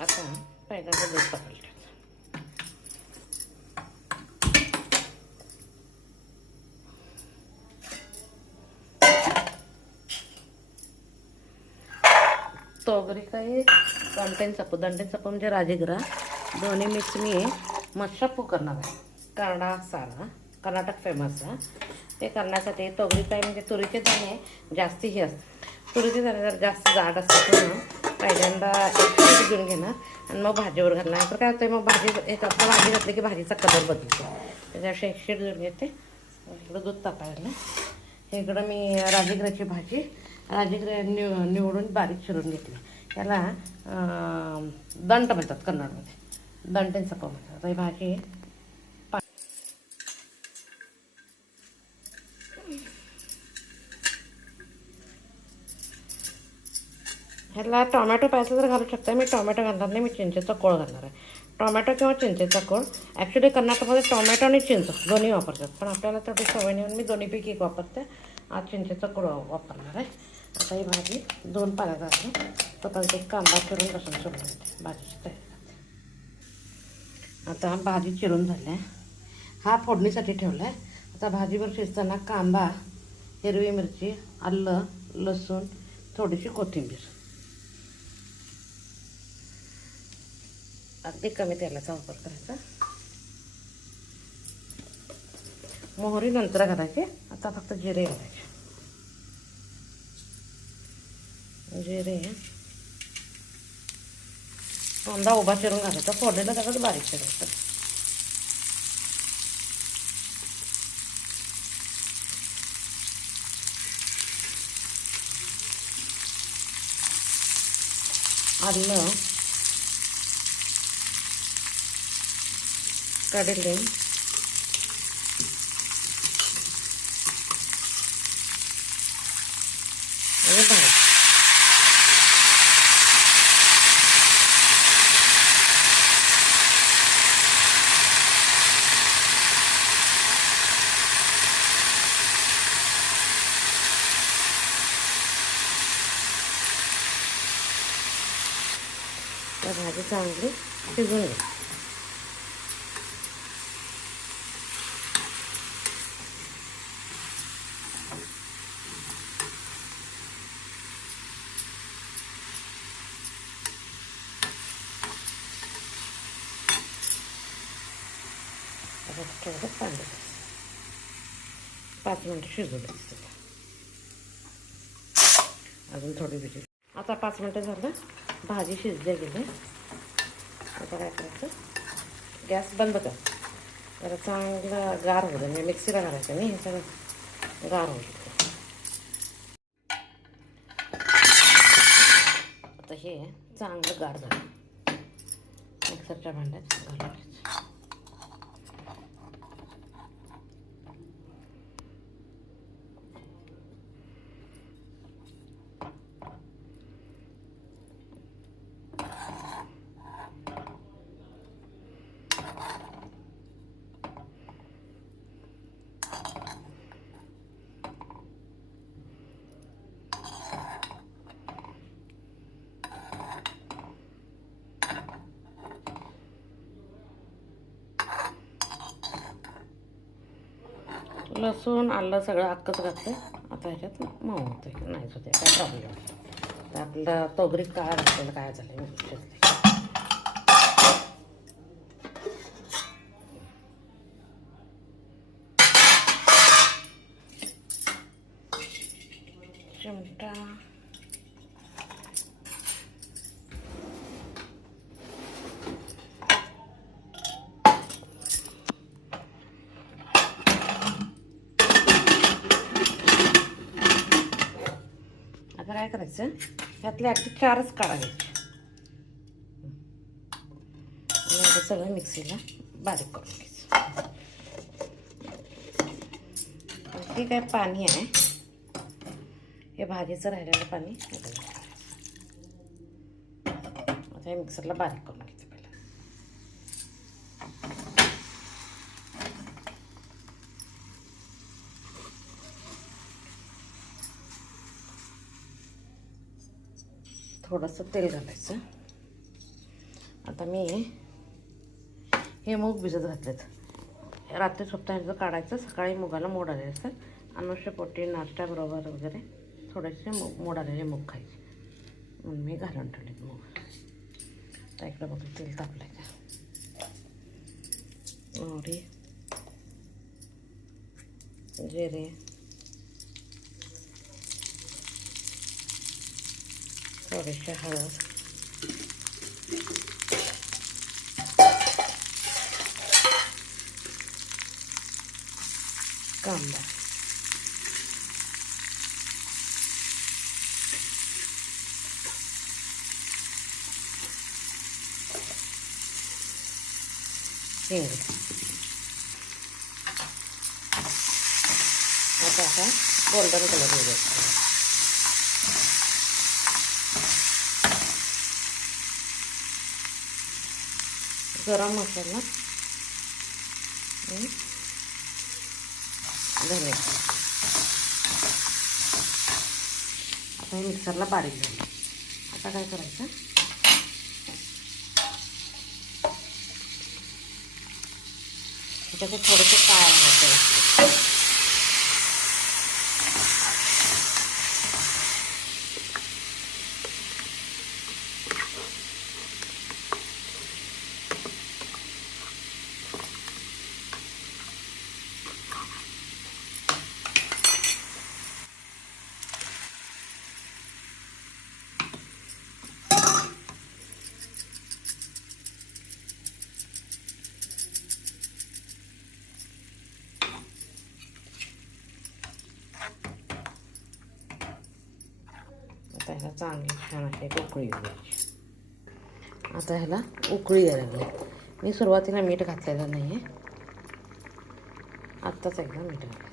आता पहिल्यांदा दूध टाकायला ठेवायचं. तोगरी काही दंटेन चप्पू म्हणजे राजगिरा दोन्ही मिक्स मी मच्छापू करणार आहे. कर्णा सारा कर्नाटक फेमस आहे. ते करण्यासाठी तोगरी काही म्हणजे तुरीचे दाणे जास्ती हे असतात. तुरीचे दाणे जर जास्त जाड असतात म्हणून पहिल्यांदा एक पीठ घेऊन घेणार आणि मग भाजीवर घालणार. तर काय होतं मग भाजी एक आता भाजी घातली की भाजीचा कलर बदलतो. त्याच्यापेक्षा एक शीट घेऊन घेते. इकडं दूध तापायला इकडं मी राजगिराची भाजी राजगिरा निवडून बारीक चिरून घेतली. त्याला दंट म्हणतात कन्नडमध्ये. दंटेन चप्पू म्हणतात. ही भाजी ह्याला टोमॅटो पाहिजे तर घालू शकता. मी टोमॅटो घालणार नाही. मी चिंचेचा कोळ घालणार आहे. टोमॅटो किंवा चिंचेचा कोळ ॲक्च्युली कर्नाटकमध्ये टोमॅटो आणि चिंच दोन्ही वापरतात. पण आपल्याला तेवढी सवय नाही मी दोन्हीपैकी एक वापरते. आज चिंचेचा कोळ वापरणार आहे. आता ही भाजी 2 पाण्यात घालून तोपर्यंत एक कांदा चिरून लसूण चिरून घेते. भाजीची तयारी करते. आता भाजी चिरून झाली आहे. हा फोडणीसाठी ठेवला आहे. आता भाजीवर शिजताना कांदा हिरवी मिरची आलं लसूण थोडीशी कोथिंबीर अगदी कमी तेलाचा वापर करायचा. मोहरी नंतर घालायची. आता फक्त जिरे घालायचे. जिरे कांदा उभा चिरून घालायचा. फोडणीला त्याच्यात बारीक चिरायचं. आलं कढीलिंब आणि भाजी त्या भाजी चांगली शिजून घ्या. थोडं पाणी 5 मिनटं शिजू द्यायचं. अजून थोडी भिजली. आता 5 मिनटं झालं. भाजी शिजली गेली. आता काय करायचं गॅस बंद कर. जरा चांगलं गार होऊ दे. म्हणजे मिक्सीला घालायचं नाही हे सगळं गार होऊ शकतं. आता हे चांगलं गार झालं. मिक्सरच्या भांड्यात घालायचं. लसूण आलं सगळं अक्कच घातलं. आता ह्याच्यात मऊ होतं नाहीच होते काय प्रॉब्लेम नाही. तर आपलं तोगरी काळ घातलेलं काय झालं शिजले. चिमटा आता काय करायचं ह्यातले अगदी 4च काढा घ्यायचे. आणि आता सगळं मिक्सीला बारीक करून घ्यायचं. हे काय पाणी आहे हे भाजीचं राहिलेलं पाणी आता हे मिक्सरला बारीक करून घ्यायचं पहिला. थोडंसं तेल घालायचं. आता मी हे मूग भिजत घातलेत. रात्री झोपताना काढायचं, सकाळी मुगाला मोड आलेले असतात. अनुष्यपोटी नाश्त्याबरोबर वगैरे थोडेसे मोड आलेले मूग खायचे म्हणून मी घालून ठेवलेत मूग. आता इकडं बघा तेल तापलं का. मोहरी, जिरे, थोडेसे हळद, कांदा, हिंग. आता असा गोल्डन कलर येऊ द्यायचा. गरम मसाला, धनिया. आता हे मिक्सरला बारीक झालं. आता काय करायचं, त्याच्यात थोडंसं काळं घालायचं. आता ह्याला चांगली छान अशी एक उकळी येऊ द्यायची. आता ह्याला उकळी यायला लागली. मी सुरुवातीला मीठ घातलेलं नाही आहे, आत्ताच एकदा मीठ घालायचं.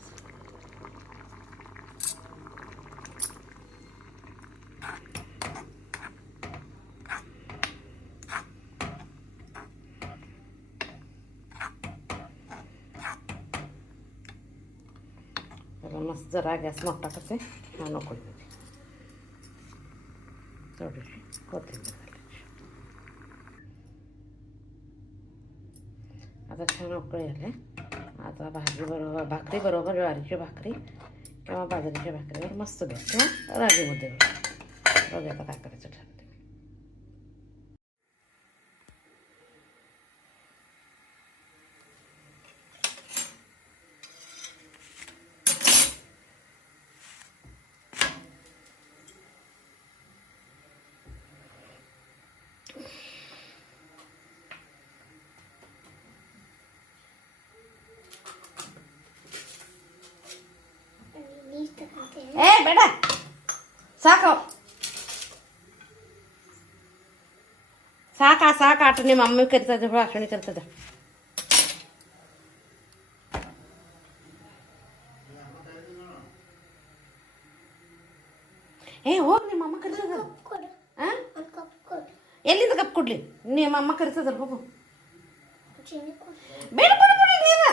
मस्त जरा गॅस मोठा करते आणि उकळी देते. थोडीशी कोथिंबीर घालायची. आता छान उकळी आले. आता भाकरी बरोबर ज्वारीची भाकरी किंवा बाजरीच्या भाकरीवर मस्त द्या किंवा रागीमध्ये बघा आता काय करायचं ठरते. ए बेटा साको साक आटने मम्मी करता भाषण करता. ಏ ಹೋಗಿ ನಿಮ್ಮ ಅಮ್ಮ ಕರಿತದ. ಎಲ್ಲಿಂದ ಕಪ್ ಕೊಡ್ಲಿ? ನಿಮ್ಮ ಅಮ್ಮ ಕರಿತದಲ್ಲ ಹೋಗು. ಬೇಡ ಬೇಡ ಬೇಡ ನೀವ.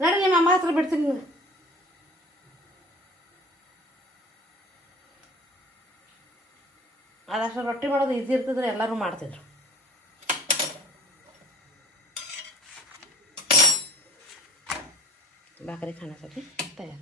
ನಡಿ ನಿಮ್ಮ ಅಮ್ಮ ಹತ್ರ ಬಿಡ್ತೀನಿ ನಿಮ್ಗೆ. ಅದಷ್ಟು ರೊಟ್ಟಿ ಮಾಡೋದು ಈಸಿ ಇರ್ತದ್ರೆ ಎಲ್ಲರೂ ಮಾಡ್ತಿದ್ರು. भाकरी खाण्यासाठी तयार.